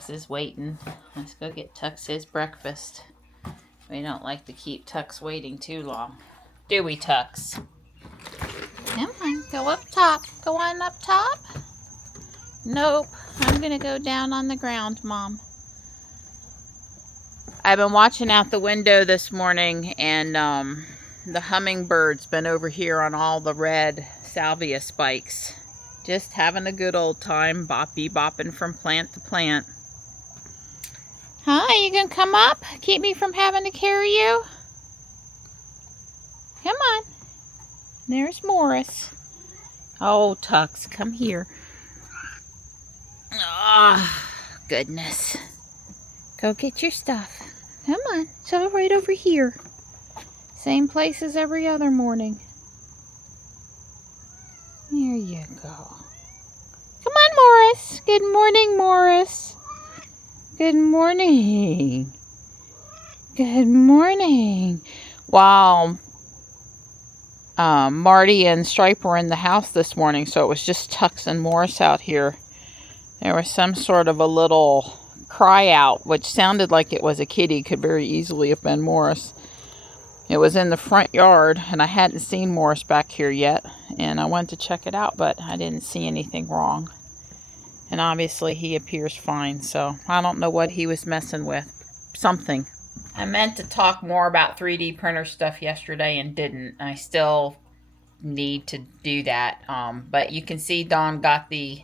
Tux is waiting. Let's go get Tux his breakfast. We don't like to keep Tux waiting too long. Do we, Tux? Come on, go up top. Go on up top. Nope, I'm gonna go down on the ground, Mom. I've been watching out the window this morning, and the hummingbird's been over here on all the red salvia spikes. Just having a good old time, bopping from plant to plant. Hi, you gonna come up? Keep me from having to carry you? Come on. There's Morris. Oh, Tux, come here. Ah, goodness. Go get your stuff. Come on, it's all right over here. Same place as every other morning. There you go. Come on, Morris. Good morning, Morris. Good morning. Good morning. Wow. Marty and Stripe were in the house this morning, so it was just Tux and Morris out here. There was some sort of a little cry out, which sounded like it was a kitty. Could very easily have been Morris. It was in the front yard, and I hadn't seen Morris back here yet, and I went to check it out, but I didn't see anything wrong. And obviously he appears fine, so I don't know what he was messing with. Something. I meant to talk more about 3D printer stuff yesterday and didn't. I still need to do that. But you can see Dawn got the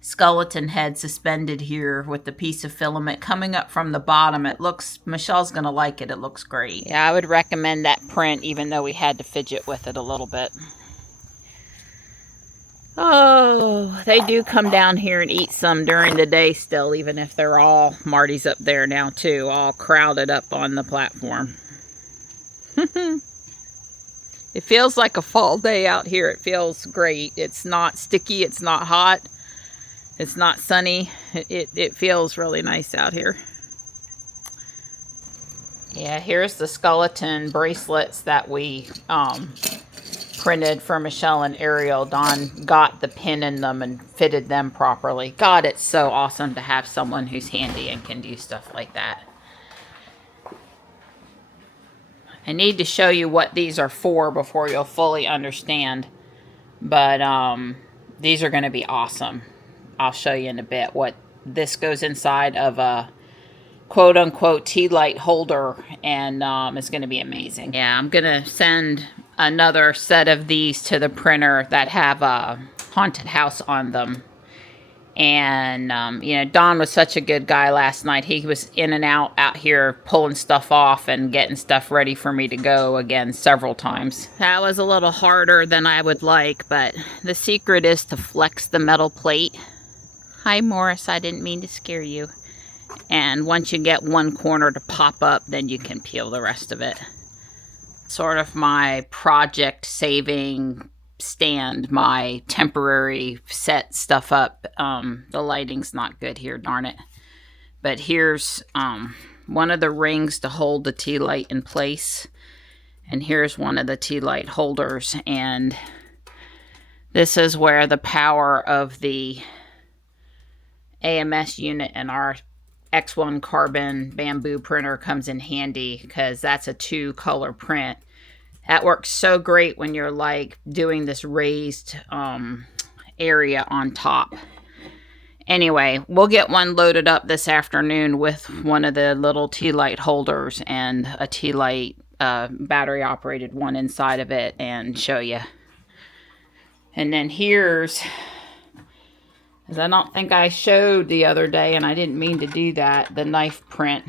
skeleton head suspended here with the piece of filament coming up from the bottom. It looks, Michelle's gonna like it. It looks great. Yeah, I would recommend that print, even though we had to fidget with it a little bit. Oh, they do come down here and eat some during the day still, even if they're all, Marty's up there now too, all crowded up on the platform. It feels like a fall day out here. It feels great. It's not sticky, it's not hot, it's not sunny. It feels really nice out here. Yeah, here's the skeleton bracelets that we printed for Michelle and Ariel. Dawn got the pin in them and fitted them properly. God, it's so awesome to have someone who's handy and can do stuff like that. I need to show you what these are for before you'll fully understand. But these are going to be awesome. I'll show you in a bit what this goes inside of a quote-unquote tea light holder, and it's going to be amazing. Yeah, I'm going to send another set of these to the printer that have a haunted house on them. And, you know, Don was such a good guy last night. He was in and out here pulling stuff off and getting stuff ready for me to go again several times. That was a little harder than I would like, but the secret is to flex the metal plate. Hi, Morris. I didn't mean to scare you. And once you get one corner to pop up, then you can peel the rest of it. Sort of my project saving stand, my temporary set stuff up. The lighting's not good here, darn it. But here's one of the rings to hold the tea light in place. And here's one of the tea light holders. And this is where the power of the AMS unit and our X1 carbon bamboo printer comes in handy, because that's a 2-color print. That works so great when you're like doing this raised area on top. Anyway, we'll get one loaded up this afternoon with one of the little tea light holders and a tea light battery operated one inside of it and show you. And then here's, as I don't think I showed the other day, and I didn't mean to do that, the knife print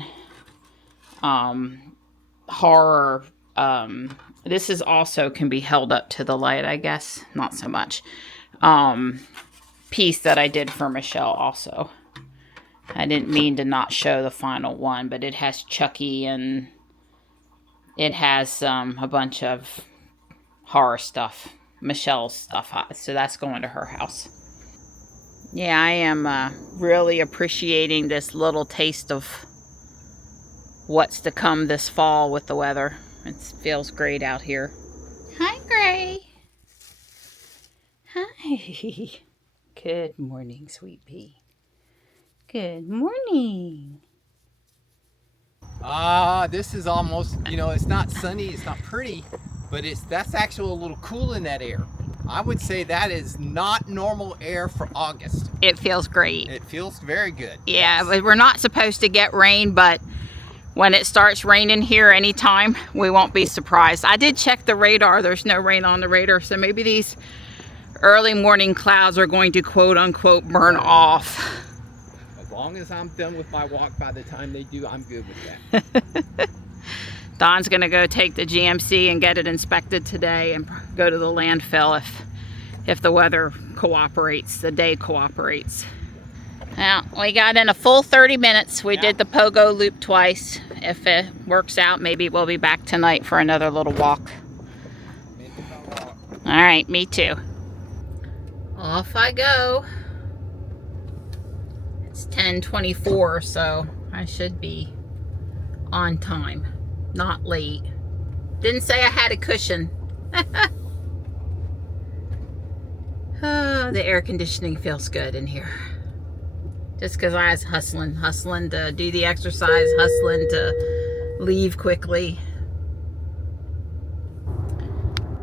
horror. This is also can be held up to the light, I guess. Not so much. Piece that I did for Michelle also. I didn't mean to not show the final one, but it has Chucky and it has a bunch of horror stuff. Michelle's stuff. So that's going to her house. Yeah, I am really appreciating this little taste of what's to come this fall with the weather. It feels great out here. Hi, Gray. Hi. Good morning, sweet pea. Good morning. This is almost, it's not sunny, it's not pretty, but that's actually a little cool in that air. I would say that is not normal air for August. It feels great. It feels very good. Yeah, yes. but we're not supposed to get rain, but when it starts raining here anytime, we won't be surprised. I did check the radar. There's no rain on the radar, so maybe these early morning clouds are going to quote unquote burn off. As long as I'm done with my walk by the time they do, I'm good with that. Don's gonna go take the GMC and get it inspected today and go to the landfill if the weather cooperates, the day cooperates. Now, we got in a full 30 minutes. We did the pogo loop twice. If it works out, maybe we'll be back tonight for another little walk. All right, me too. Off I go. It's 10:24, so I should be on time, not late. Didn't say I had a cushion. Oh, the air conditioning feels good in here. Just because I was hustling to do the exercise, hustling to leave quickly.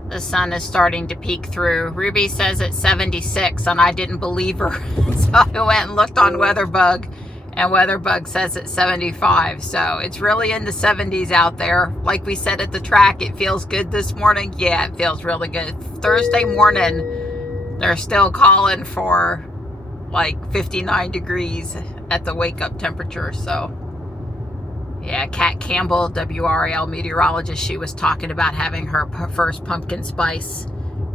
The sun is starting to peek through. Ruby says it's 76 and I didn't believe her. So I went and looked on WeatherBug and WeatherBug says it's 75. So it's really in the 70s out there. Like we said at the track, it feels good this morning. Yeah, it feels really good. Thursday morning, they're still calling for like 59 degrees at the wake up temperature. So yeah, Kat Campbell, WRAL meteorologist, she was talking about having her first pumpkin spice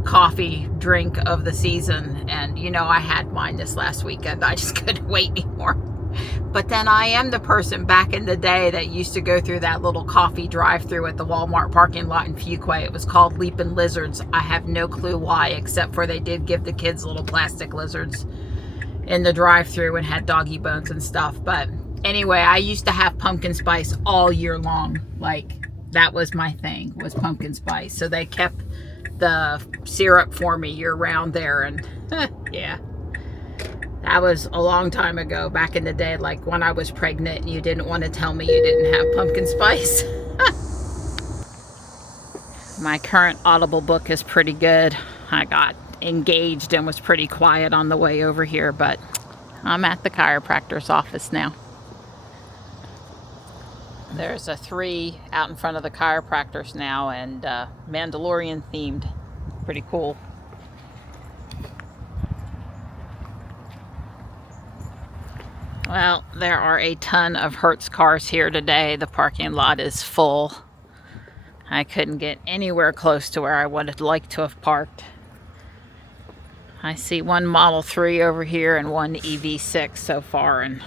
coffee drink of the season. And I had mine this last weekend. I just couldn't wait anymore. But then I am the person back in the day that used to go through that little coffee drive-through at the Walmart parking lot in Fuquay. It was called Leapin' Lizards. I have no clue why, except for they did give the kids little plastic lizards in the drive-through and had doggy bones and stuff. But anyway, I used to have pumpkin spice all year long. Like, that was my thing, was pumpkin spice. So they kept the syrup for me year round there. And yeah, that was a long time ago, back in the day, like when I was pregnant and you didn't want to tell me you didn't have pumpkin spice. My current Audible book is pretty good. I got engaged and was pretty quiet on the way over here, but I'm at the chiropractor's office now. There's a 3 out in front of the chiropractor's now, and Mandalorian themed. Pretty cool. Well, there are a ton of Hertz cars here today. The parking lot is full. I couldn't get anywhere close to where I would have liked to have parked. I see one Model 3 over here and one EV6 so far, and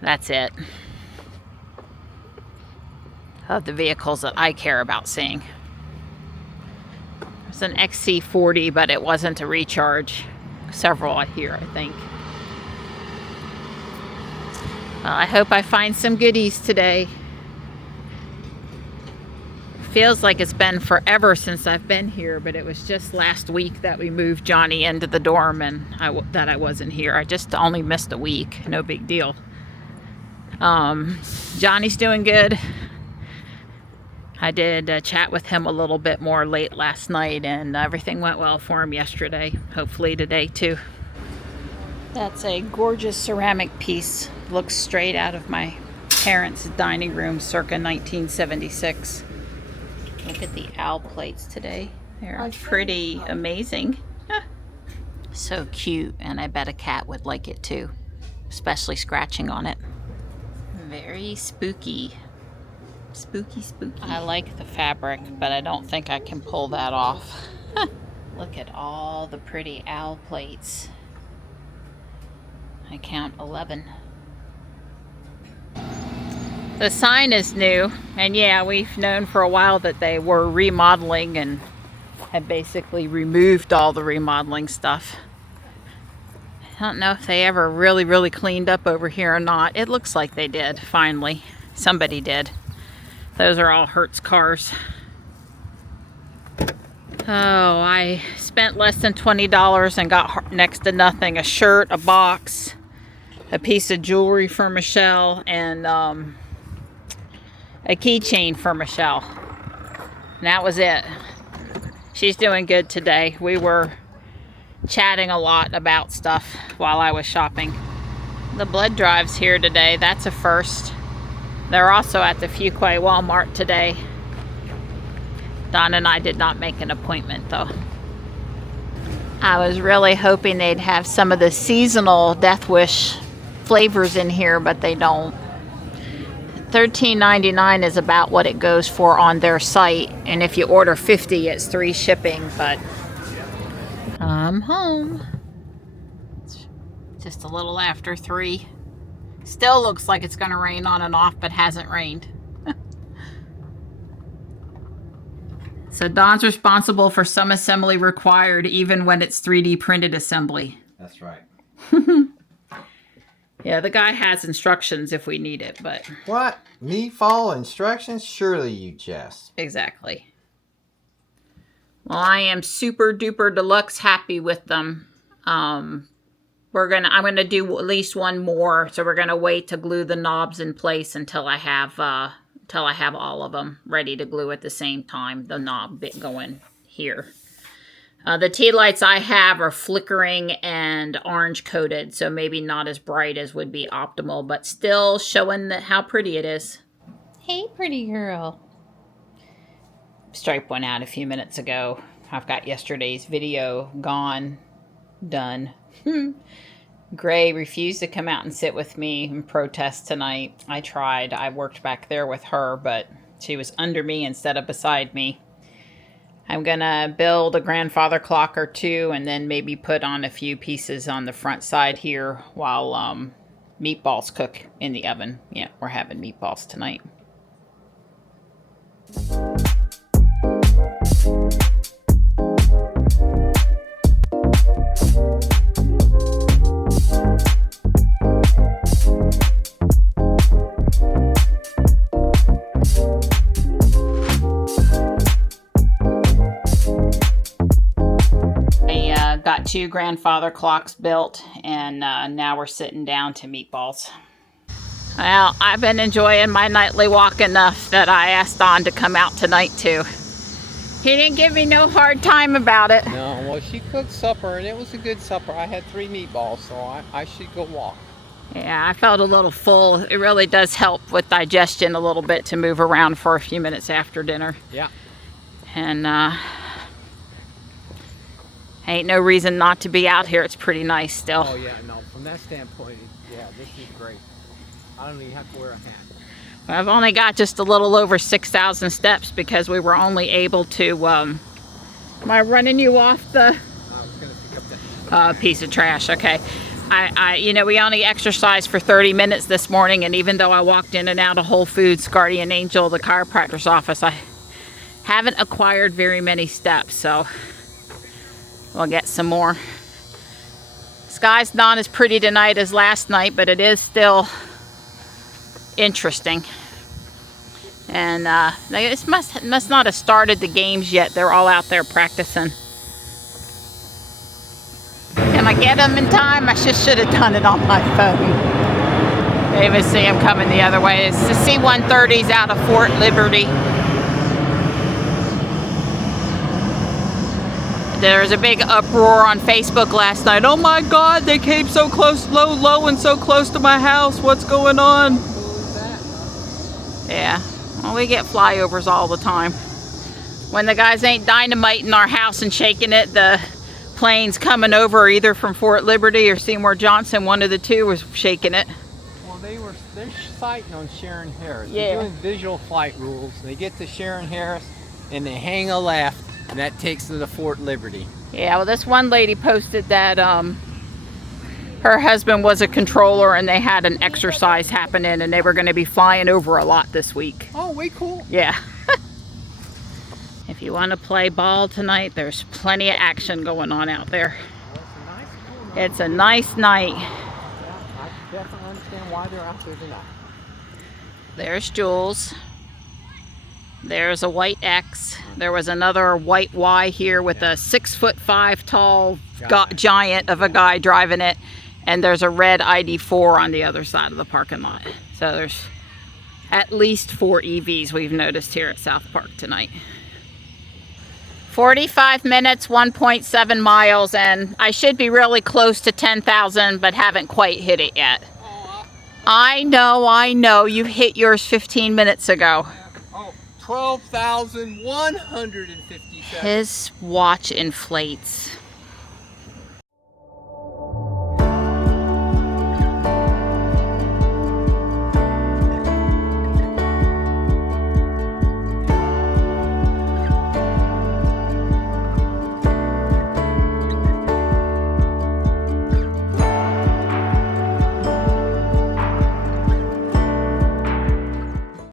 that's it. Of the vehicles that I care about seeing. There's an XC40, but it wasn't a recharge. Several here, I think. Well, I hope I find some goodies today. Feels like it's been forever since I've been here, but it was just last week that we moved Johnny into the dorm and that I wasn't here. I just only missed a week. No big deal. Johnny's doing good. I did chat with him a little bit more late last night, and everything went well for him yesterday. Hopefully today too. That's a gorgeous ceramic piece. Looks straight out of my parents' dining room circa 1976. Look at the owl plates today. They're pretty amazing. So cute, and I bet a cat would like it too, especially scratching on it. Very spooky. Spooky, spooky. I like the fabric, but I don't think I can pull that off. Look at all the pretty owl plates. I count 11. The sign is new, and yeah, we've known for a while that they were remodeling and had basically removed all the remodeling stuff. I don't know if they ever really cleaned up over here or not. It looks like they did, finally. Somebody did. Those are all Hertz cars. Oh, I spent less than $20 and got next to nothing. A shirt, a box, a piece of jewelry for Michelle, and a keychain for Michelle. And that was it. She's doing good today. We were chatting a lot about stuff while I was shopping. The blood drive's here today. That's a first. They're also at the Fuquay Walmart today. Don and I did not make an appointment though. I was really hoping they'd have some of the seasonal Death Wish flavors in here, but they don't. $13.99 is about what it goes for on their site, and if you order 50 it's 3 shipping. But I'm home. It's just a little after 3. Still looks like it's gonna rain on and off, but hasn't rained. So Don's responsible for some assembly required, even when it's 3D printed assembly. That's right. Yeah, the guy has instructions if we need it, but... What? Me follow instructions? Surely you jest. Exactly. Well, I am super duper deluxe happy with them. I'm gonna do at least one more, so we're gonna wait to glue the knobs in place until I have all of them ready to glue at the same time. The knob bit going here. The tea lights I have are flickering and orange coated, so maybe not as bright as would be optimal, but still showing how pretty it is. Hey, pretty girl. Stripe went out a few minutes ago. I've got yesterday's video gone, done. Gray refused to come out and sit with me and protest tonight. I tried. I worked back there with her, but she was under me instead of beside me. I'm gonna build a grandfather clock or two and then maybe put on a few pieces on the front side here while meatballs cook in the oven. Yeah, we're having meatballs tonight. Got 2 grandfather clocks built, and now we're sitting down to meatballs. Well, I've been enjoying my nightly walk enough that I asked Don to come out tonight too. He didn't give me no hard time about it. No, well, she cooked supper, and it was a good supper. I had 3 meatballs, so I should go walk. Yeah, I felt a little full. It really does help with digestion a little bit to move around for a few minutes after dinner. Yeah. And ain't no reason not to be out here. It's pretty nice still. Oh yeah, no, from that standpoint, yeah, this is great. I don't even have to wear a hat. I've only got just a little over 6,000 steps because we were only able to, am I running you off the I was gonna pick up that piece of trash? Okay. We only exercised for 30 minutes this morning, and even though I walked in and out of Whole Foods, Guardian Angel, the chiropractor's office, I haven't acquired very many steps, so we'll get some more. Sky's not as pretty tonight as last night, but it is still interesting. And it must not have started the games yet. They're all out there practicing. Can I get them in time? I should have done it on my phone. I even see them coming the other way. It's the C-130s out of Fort Liberty. There was a big uproar on Facebook last night. Oh my God, they came so close, low and so close to my house. What's going on? Yeah, well, we get flyovers all the time. When the guys ain't dynamiting our house and shaking it, the planes coming over either from Fort Liberty or Seymour Johnson, one of the two was shaking it. Well, they're sighting on Sharon Harris. Yeah. They're doing visual flight rules. They get to Sharon Harris and they hang a left, and that takes them to Fort Liberty. Yeah, well, this one lady posted that her husband was a controller and they had an exercise happening and they were going to be flying over a lot this week. Oh, way cool. Yeah. If you want to play ball tonight, there's plenty of action going on out there. Well, It's a nice night. Yeah, I definitely understand why they're out there tonight. There's Jules. There's a white X. There was another white Y here with a 6'5" tall giant of a guy driving it. And there's a red ID4 on the other side of the parking lot. So there's at least 4 EVs we've noticed here at South Park tonight. 45 minutes, 1.7 miles, and I should be really close to 10,000, but haven't quite hit it yet. I know. You hit yours 15 minutes ago. Oh, 12,157. His watch inflates.